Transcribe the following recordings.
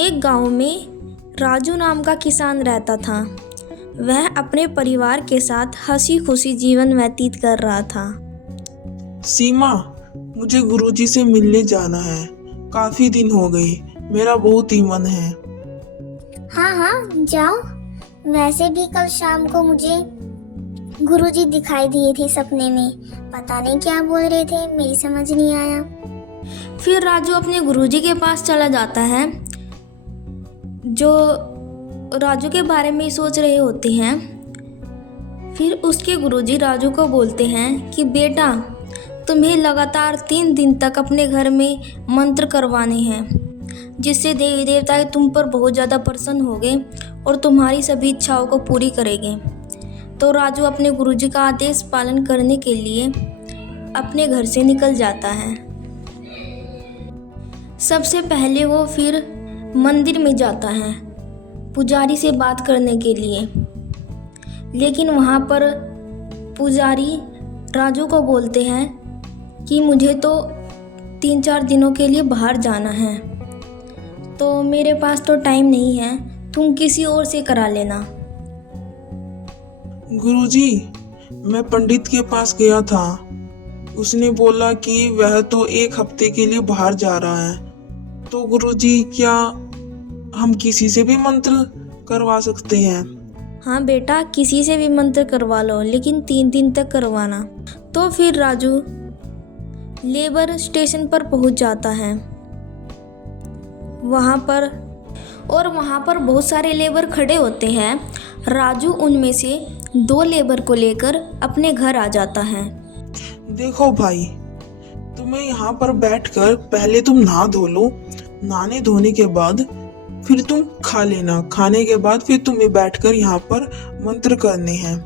एक गांव में राजू नाम का किसान रहता था। वह अपने परिवार के साथ हंसी खुशी जीवन व्यतीत कर रहा था। सीमा, मुझे गुरुजी से मिलने जाना है। काफी दिन हो गए, मेरा बहुत ही मन है। हाँ हाँ जाओ। वैसे भी कल शाम को मुझे गुरुजी दिखाई दिए थे सपने में। पता नहीं क्या बोल रहे थे, मेरी समझ नहीं आया। फिर राजू अपने गुरुजी के पास चला जाता है, जो राजू के बारे में सोच रहे होते हैं। फिर उसके गुरुजी राजू को बोलते हैं कि बेटा, तुम्हें लगातार 3 दिन तक अपने घर में मंत्र करवाने हैं, जिससे देवी देवता तुम पर बहुत ज़्यादा प्रसन्न होंगे और तुम्हारी सभी इच्छाओं को पूरी करेंगे। तो राजू अपने गुरुजी का आदेश पालन करने के लिए अपने घर से निकल जाता है। सबसे पहले वो फिर मंदिर में जाता है पुजारी से बात करने के लिए, लेकिन वहाँ पर पुजारी राजू को बोलते हैं कि मुझे तो 3-4 दिनों के लिए बाहर जाना है, तो मेरे पास तो टाइम नहीं है, तुम किसी और से करा लेना। गुरुजी, मैं पंडित के पास गया था। उसने बोला कि वह तो 1 हफ्ते के लिए बाहर जा रहा है। तो गुरुजी, क्या हम किसी से भी मंत्र करवा सकते हैं? हाँ बेटा, किसी से भी मंत्र करवा लो, लेकिन 3 दिन तक करवाना। तो फिर राजू लेबर स्टेशन पर पहुंच जाता है। वहाँ पर बहुत सारे लेबर खड़े होते हैं। राजू उनमें से 2 लेबर को लेकर अपने घर आ जाता है। देखो भाई, तुम्हें यहाँ पर बैठकर पहले तुम नहा धो लो। नहाने धोने के बाद फिर तुम खा लेना। खाने के बाद फिर तुम्हें बैठकर यहाँ पर मंत्र करने हैं।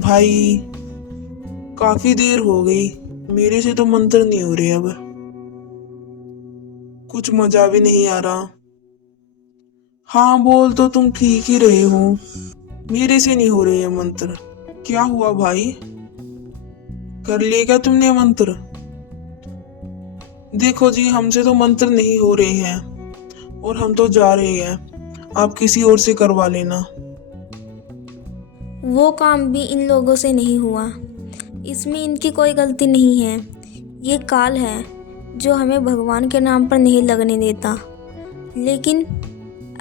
भाई, काफी देर हो गई, मेरे से तो मंत्र नहीं हो रहे। अब कुछ मजा भी नहीं आ रहा। हाँ, बोल तो तुम ठीक ही रहे हो, मेरे से नहीं हो रहे ये मंत्र। क्या हुआ भाई, कर लिया क्या तुमने मंत्र? देखो जी, हमसे तो मंत्र नहीं हो रहे हैं और हम तो जा रहे हैं। आप किसी और से करवा लेना। वो काम भी इन लोगों से नहीं हुआ। इसमें इनकी कोई गलती नहीं है। ये काल है जो हमें भगवान के नाम पर नहीं लगने देता। लेकिन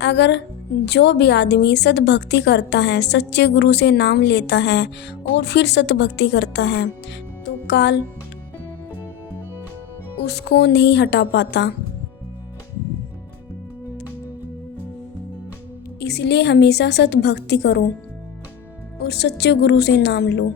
अगर जो भी आदमी सतभक्ति करता है, सच्चे गुरु से नाम लेता है और फिर सतभक्ति करता है, तो काल उसको नहीं हटा पाता। इसलिए हमेशा सतभक्ति करो और सच्चे गुरु से नाम लो।